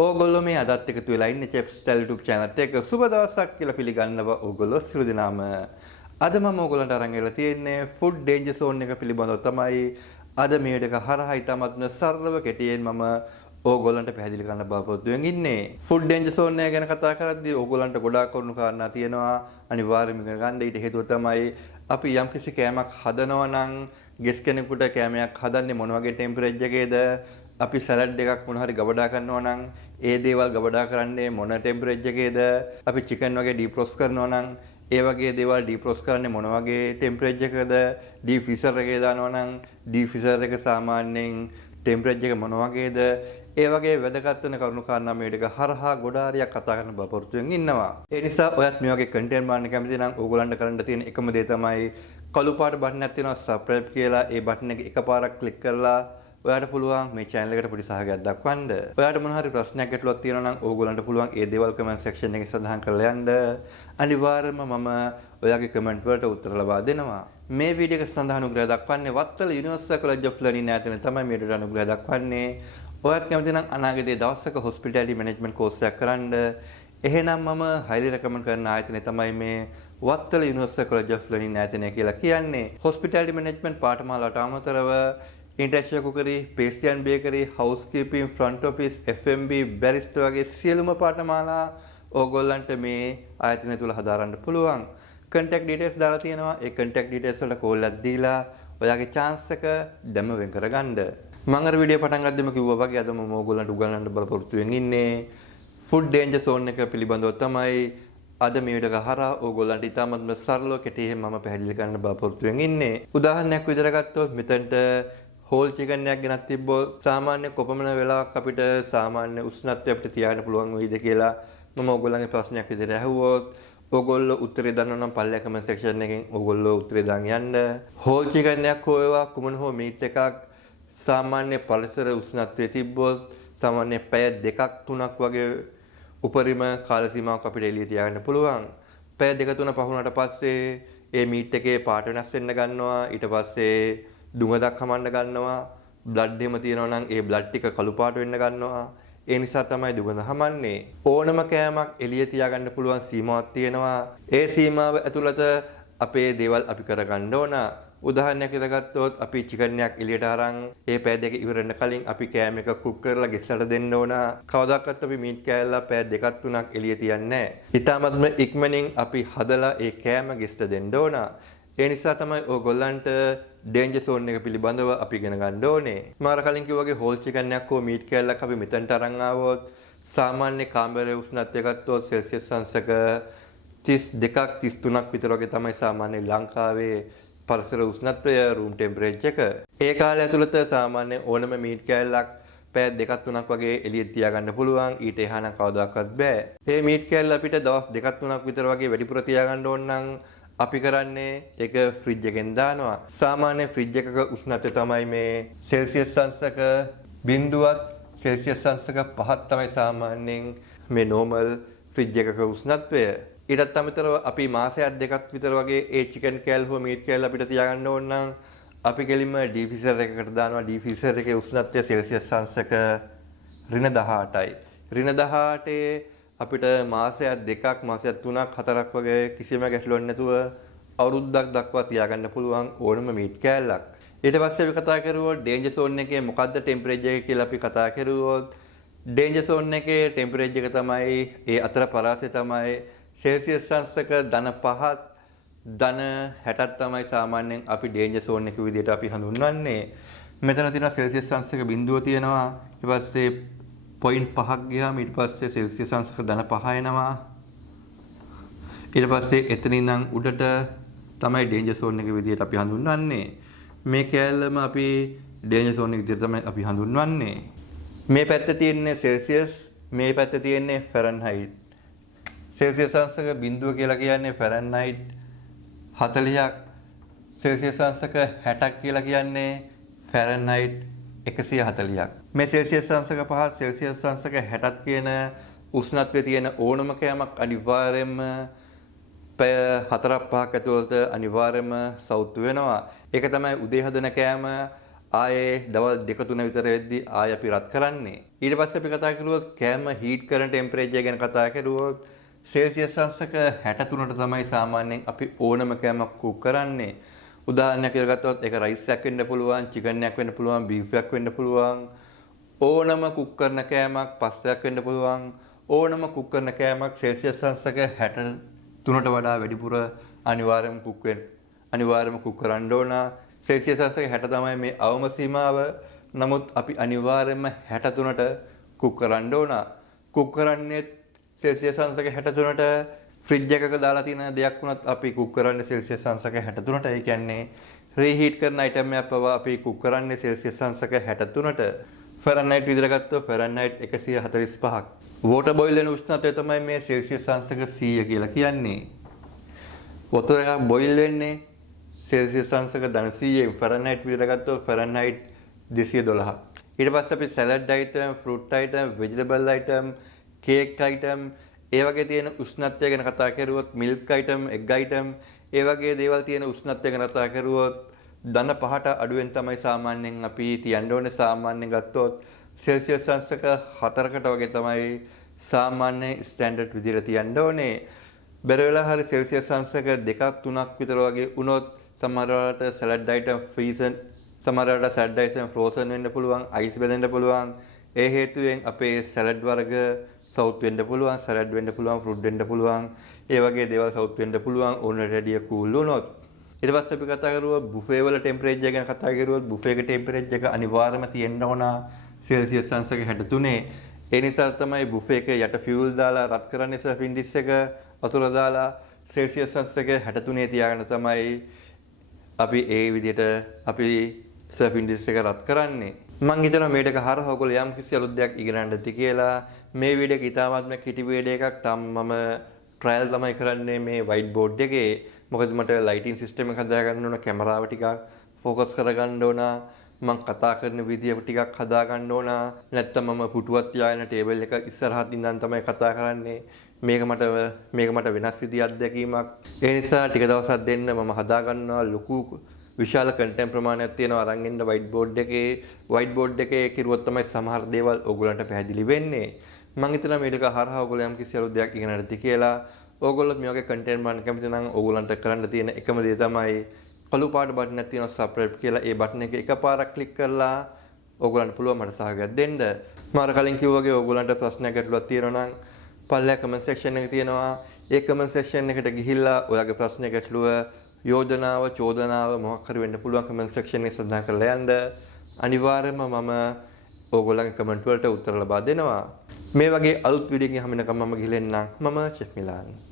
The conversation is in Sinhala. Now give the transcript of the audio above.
ඕගොල්ලෝ මේ අදත් එකතු වෙලා ඉන්නේ චෙප්ස් ටෙල් YouTube channel එකක සුබ දවසක් කියලා පිළිගන්නවා ඕගොල්ලෝ සියලු දෙනාම. අද මම ඕගොල්ලන්ට අරන් ගිහලා තියෙන්නේ ෆුඩ් ඩේන්ජර් zone එක පිළිබඳව තමයි. අද මේ වීඩියෝ එක හරහා ඉතාමත්ම සරලව කෙටියෙන් මම ඕගොල්ලන්ට පැහැදිලි කරන්න බලාපොරොත්තු වෙමින් ඉන්නේ. ෆුඩ් ඩේන්ජර් zone එක ගැන කතා කරද්දී ඕගොල්ලන්ට ගොඩාක් කරුණු කාරණා තියෙනවා. අනිවාර්යයෙන්ම ගන්න ඊට හේතුව තමයි අපි යම්කිසි කෑමක් හදනවා නම් ගෙස් කෙනෙකුට කෑමයක් හදන්නේ මොන වගේ ටෙම්පරේචර් එකේද? අපි සලාඩ් එකක් මොන හරි ගබඩා කරනවා නම් ඒ දේවල් ගබඩා කරන්නේ මොන ටෙම්පරේචර් එකේද? අපි චිකන් වගේ ඩීප්‍රොස් කරනවා නම් ඒ වගේ දේවල් ඩීප්‍රොස් කරන්නේ මොන වගේ ටෙම්පරේචර් එකකද? ඩීෆ්‍රීසර් එකේ දානවා නම් ඩීෆ්‍රීසර් එක සාමාන්‍යයෙන් ටෙම්පරේචර් එක මොන වගේද? ඒ වගේ වැදගත් වෙන කරුණු කාරණා මේ ටික හරහා ගොඩාරියක් කතා කරන්න බලාපොරොත්තු වෙමින් ඉන්නවා. ඒ නිසා ඔයත් මේ වගේ කන්ටෙන්ට් බලන්න කැමති නම් ඕගොල්ලන්ට කරන්න තියෙන එකම දේ තමයි කළු පාට බටන් එකක් තියෙනවා subscribe කියලා. ඒ බටන් එක එකපාරක් ක්ලික් කරලා ඔයාලට පුළුවන් මේ channel එකට පොඩි සහයෝගයක් දක්වන්න. ඔයාලට මොන හරි ප්‍රශ්නයක් ගැටලුවක් තියෙනවා නම් ඕගොල්ලන්ට පුළුවන් ඒ දේවල් comment section එකේ සඳහන් කරලා යන්න. අනිවාර්යයෙන්ම මම ඔයාගේ comment වලට උත්තර ලබා දෙනවා. මේ වීඩියෝ එක සඳහා අනුග්‍රහය දක්වන්නේ Wattala Universal College of Learning ඈතන තමයි මේ වීඩියෝට අනුග්‍රහය දක්වන්නේ. ඔයත් කැමති නම් අනාගතයේ දවසක hospitality management course එකක් කරන්න. එහෙනම් මම highly recommend කරන ආයතනය තමයි මේ Wattala Universal College of Learning ඈතනය කියලා කියන්නේ. hospitality management පාඨමාලාවට අමතරව International cookery, pastry and bakery, housekeeping, front office, F&B, barista වගේ සියලුම පාඨමාලා ඕගොල්ලන්ට මේ ආයතනය තුල හදාරන්න පුළුවන්. contact details දාලා තියෙනවා. ඒ contact details වලට call එකක් දීලා ඔයාගේ chance එක දැම වෙන් කරගන්න. මම අර වීඩියෝ පටන් ගද්දිම කිව්වා වගේ අද මම ඕගොල්ලන්ට උගන්වන්න බලාපොරොත්තු වෙමින් ඉන්නේ food danger zone එක පිළිබඳව තමයි. අද මේ වීඩියෝ එක හරහා ඕගොල්ලන්ට ඉතාමත්ම සරලව කෙටියෙන් මම පැහැදිලි කරන්න බලාපොරොත්තු වෙමින් ඉන්නේ. උදාහරණයක් විදිහට ගත්තොත් මෙතනට හෝල් චිකන් එකක් ගෙනත් තිබ්බොත් සාමාන්‍ය කොපමණ වෙලාවක් අපිට සාමාන්‍ය උෂ්ණත්වය අපිට තියාගන්න පුළුවන් වෙයිද කියලා මම ඕගොල්ලන්ගේ ප්‍රශ්නයක් විදිහට අහුවොත් ඕගොල්ලෝ උත්තරේ දන්නවා නම් පල්ලෙය කමෙන්ට් සෙක්ෂන් එකෙන් ඕගොල්ලෝ උත්තරේ දාන් යන්න. හෝල් චිකන් එකක් හෝ ඒවා කුමන හෝ මීට් එකක් සාමාන්‍ය පරිසර උෂ්ණත්වයේ තිබ්බොත් සාමාන්‍ය පැය 2ක් 3ක් වගේ උපරිම කාල සීමාවක් අපිට එළිය තියාගන්න පුළුවන්. පැය 2-3 පහුණාට පස්සේ ඒ මීට් එකේ පාට වෙනස් වෙන්න ගන්නවා. ඊට පස්සේ දුඟදක් හමන්න ගන්නවා. බ්ලඩ් එහෙම තියෙනවා නම් ඒ බ්ලඩ් ටික කළු පාට වෙන්න ගන්නවා. ඒ නිසා තමයි දුඟද හමන්නේ. ඕනම කෑමක් එළිය තියාගන්න පුළුවන් සීමාවක් තියෙනවා. ඒ සීමාව ඇතුළත අපේ දේවල් අපි කරගන්න ඕන. උදාහරණයක් විදිහට ගත්තොත් අපි චිකන් එකක් එළියට අරන් ඒ පැය දෙක ඉවර වෙන්න කලින් අපි කෑම එක කුක් කරලා ගෙස්සලා දෙන්න ඕන. කවදාකවත් අපි මීට් කෑල්ලා පැය දෙකක් තුනක් එළිය තියන්නේ නැහැ. ඊටමත්ම ඉක්මනින් අපි හදලා ඒ කෑම ගෙස්ට දෙන්න ඕන. ඒ නිසා තමයි ඕගොල්ලන්ට ඩේන්ජර් zone එක පිළිබඳව අපි ඉගෙන ගන්න ඕනේ. මම අර කලින් කිව්වා වගේ හෝල් චිකන් එකක් හෝ මීට් කෑල්ලක් අපි මෙතනට අරන් ආවොත් සාමාන්‍ය කාමරයේ උෂ්ණත්වය ගත්තොත් සෙල්සියස් අංශක 32ක් 33ක් විතර වගේ තමයි සාමාන්‍ය ලංකාවේ පරිසර උෂ්ණත්වය room temperature එක. ඒ කාලය ඇතුළත සාමාන්‍ය ඕනම මීට් කෑල්ලක් පැය 2-3ක් වගේ එළියට තියාගන්න පුළුවන්. ඊට එහා නම් කවදාකවත් බෑ. මේ මීට් කෑල්ල අපිට දවස් 2-3ක් විතර වගේ වැඩිපුර තියාගන්න ඕන නම් අපි කරන්නේ ඒක ෆ්‍රිජ් එකෙන් දානවා. සාමාන්‍ය ෆ්‍රිජ් එකක උෂ්ණත්වය තමයි මේ සෙල්සියස් අංශක 0ත් සෙල්සියස් අංශක 5ක් තමයි සාමාන්‍යයෙන් මේ normal ෆ්‍රිජ් එකක උෂ්ණත්වය. ඊටත් අමතරව අපි මාසයක් දෙකක් විතර වගේ ඒ චිකන් කෑල්ල හෝ මීට් කෑල්ල අපිට තියාගන්න ඕන නම් අපි කෙලින්ම ඩීෆ්‍රීසර් එකකට දානවා. ඩීෆ්‍රීසර් එකේ උෂ්ණත්වය සෙල්සියස් අංශක -18යි. -18 අපිට මාසයක් දෙකක් මාසයක් 3ක් 4ක් වගේ කිසිම ගැටලුවක් නැතුව අවුරුද්දක් දක්වා තියාගන්න පුළුවන් ඕනම මීට් කෑල්ලක්. ඊට පස්සේ අපි කතා කරුවොත් ඩේන්ජර් zone එකේ මොකද්ද ටෙම්පරේචර් එක කියලා අපි කතා කරුවොත් ඩේන්ජර් zone එකේ ටෙම්පරේචර් එක තමයි ඒ අතර පරාසය තමයි සෙල්සියස් අංශක -5ත් -60ක් තමයි සාමාන්‍යයෙන් අපි ඩේන්ජර් zone එක විදිහට අපි හඳුන්වන්නේ. මෙතන තියෙනවා සෙල්සියස් අංශක 0 තියෙනවා. ඊට පස්සේ 0.5ක් ගියාම ඊට පස්සේ සෙල්සියස් අංශක -5 එනවා. ඊට පස්සේ එතනින් ඉඳන් උඩට තමයි ඩේන්ජර් zone එක විදිහට අපි හඳුන්වන්නේ. මේ කෑල්ලම අපි ඩේන්ජර් zone එක විදිහට තමයි අපි හඳුන්වන්නේ. මේ පැත්තේ තියෙන්නේ සෙල්සියස්, මේ පැත්තේ තියෙන්නේ ෆැරන්හයිට්. සෙල්සියස් අංශක 0 කියලා කියන්නේ ෆැරන්හයිට් 40ක්, සෙල්සියස් අංශක 60ක් කියලා කියන්නේ ෆැරන්හයිට් 140ක්. මේ සෙල්සියස් අංශක 5 සෙල්සියස් අංශක 60ක් කියන උෂ්ණත්වයේ තියෙන ඕනම කෑමක් අනිවාර්යයෙන්ම පැය 4-5ක් ඇතුළත අනිවාර්යයෙන්ම සවුත් වෙනවා. ඒක තමයි උදේ හදන කෑම ආයේ දවල් 2-3 විතර වෙද්දී ආයෙ අපි රත් කරන්නේ. ඊට පස්සේ අපි කතා කරුවොත් කෑම හීට් කරන ටෙම්පරේචර් ගැන කතා කරුවොත් සෙල්සියස් අංශක 63ට තමයි සාමාන්‍යයෙන් අපි ඕනම කෑමක් කුක් කරන්නේ. උදාහරණයක් කියලා ගත්තොත් ඒක රයිස් එකක් වෙන්න පුළුවන්, චිකන් එකක් වෙන්න පුළුවන්, බීෆ් එකක් වෙන්න පුළුවන්. ඕනම කුක් කරන කෑමක් පස්තයක් වෙන්න පුළුවන්. ඕනම කුක් කරන කෑමක් සෙල්සියස් අංශක 63ට වඩා වැඩිපුර අනිවාර්යයෙන්ම කුක් කරන්න ඕන. සෙල්සියස් අංශක 60 තමයි මේ අවම සීමාව. නමුත් අපි අනිවාර්යයෙන්ම 63ට කුක් කරන්න ඕන. කුක් කරන්නේ සෙල්සියස් අංශක 63ට ෆ්‍රිජ් එකක දාලා තියෙන දෙයක් වුණත් අපි කුක් කරන්නේ සෙල්සියස් අංශක 63ට. ඒ කියන්නේ රීහීට් කරන අයිටම් එකක් පවා අපි කුක් කරන්නේ සෙල්සියස් අංශක 63ට. ෆැරන්හයිට් විදිහට ගත්තොත් ෆැරන්හයිට් 145ක්. වෝටර් බොයිල් වෙන උෂ්ණත්වය තමයි මේ සෙල්සියස් අංශක 100 කියලා කියන්නේ. වතුර එකක් බොයිල් වෙන්නේ සෙල්සියස් අංශක 100න්. ෆැරන්හයිට් විදිහට ගත්තොත් ෆැරන්හයිට් 212ක්. ඊට පස්සේ අපි salad item, fruit item, vegetable item, cake item, ඒ වගේ තියෙන උෂ්ණත්වය ගැන කතා කරුවොත් මිල්ක් අයිටම්, එග් අයිටම්, ඒ වගේ දේවල් තියෙන උෂ්ණත්වය ගැන කතා කරුවොත් ධන 5ට අඩුවෙන් තමයි සාමාන්‍යයෙන් අපි තියන්න ඕනේ. සාමාන්‍යයෙන් ගත්තොත් සෙල්සියස් අංශක 4කට වගේ තමයි සාමාන්‍ය ස්ටෑන්ඩඩ් විදිහට තියන්න ඕනේ. බැර වෙලා හරි සෙල්සියස් අංශක 2ක් 3ක් විතර වගේ වුණොත් සමහරවිට සලාඩ් අයිටම් ෆ්‍රීසන්, සමහරවිට සලාඩ් අයිටම් ෆ්‍රෝසන් වෙන්න පුළුවන්, අයිස් බෙදෙන්න පුළුවන්. ඒ හේතුවෙන් අපේ සලාඩ් වර්ග සවුත් වෙන්න පුළුවන්, සලාඩ් වෙන්න පුළුවන්, ෆෘට් වෙන්න පුළුවන්. ඒ වගේ දේවල් සවුත් වෙන්න පුළුවන් ඕනට වැඩිය කූල් වුණොත්. ඊට පස්සේ අපි කතා කරුවා බුෆේ වල ටෙම්පරේචර් ගැන කතා කරුවොත් බුෆේ එකේ ටෙම්පරේචර් එක අනිවාර්යයෙන්ම තියෙන්න ඕන සෙල්සියස් අංශක 63. ඒ නිසා තමයි බුෆේ එකේ යට ෆියුල් දාලා රත් කරන්නේ සර්ෆින් ඩිෂ් එක වතුර දාලා සෙල්සියස් අංශක 63 තියාගෙන තමයි අපි ඒ විදිහට අපි සර්ෆින් ඩිෂ් එක රත් කරන්නේ. මම හිතනවා මේ ටික හරහා ඔයගොල්ලෝ යම් කිසි අලුත් දෙයක් ඉගෙන ගන්න ඇති කියලා. මේ වීඩියෝ එක ඉතාමත්ම කෙටි වීඩියෝ එකක්. මම ට්‍රයල් තමයි කරන්නේ මේ වයිට් බෝඩ් එකේ. මොකද මට ලයිටින් සිස්ටම් එක හදාගන්න ඕන, කැමරාව ටිකක් ફોකස් කරගන්න ඕන, මම කතා කරන විදිය ටිකක් හදාගන්න ඕන. නැත්නම් මම පුටුවක් තියාගෙන ටේබල් එක ඉස්සරහත් ඉඳන් තමයි කතා කරන්නේ. මේක මට වෙනස් විදිය අත්දැකීමක්. ඒ නිසා ටික දවසක් දෙන්න මම හදාගන්නවා ලොකු විශාල කන්ටෙන්ට් ප්‍රමාණයක් තියෙනවා අරන් ඉන්න වයිට් බෝඩ් එකේ. වයිට් බෝඩ් එකේ කිරුවොත් තමයි සමහර දේවල් ඔයගොල්ලන්ට පැහැදිලි වෙන්නේ. මම හිතනවා මේ ටික හරහා ඔයගොල්ලෝ යම් කිසි අලුත් දෙයක් ඉගෙන ගන්න ඇති කියලා. ඕගොල්ලොත් මේ වගේ කන්ටෙන්ට් බලන්න කැමති නම් ඕගොල්ලන්ට කරන්න තියෙන එකම දේ තමයි කළු පාට බටන් එකක් තියෙනවා සබ්ස්ක්‍රයිබ් කියලා. ඒ බටන් එක එකපාරක් ක්ලික් කරලා ඕගොල්ලන්ට පුළුවන් මට සහයෝගයක් දෙන්න. මම අර කලින් කිව්වා වගේ ඕගොල්ලන්ට ප්‍රශ්නයක් ගැටලුවක් තියෙනවා නම් පල්ලෙහා කමෙන්ට් සෙක්ෂන් එක තියෙනවා. ඒ කමෙන්ට් සෙක්ෂන් එකට ගිහිල්ලා ඔයාගේ ප්‍රශ්න ගැටලුව, යෝජනාව, චෝදනාව මොකක් හරි වෙන්න පුළුවන් කමෙන්ට් සෙක්ෂන් එකේ සඳහන් කරලා යන්න. අනිවාර්යයෙන්ම මම ඕගොල්ලන්ගේ කමෙන්ට් වලට උත්තර ලබා දෙනවා. මේ වගේ අලුත් වීඩියෝ එකකින් හැම වෙනකම් මම ගිහින් එන්නම්. මම චෙක් මිලාන්.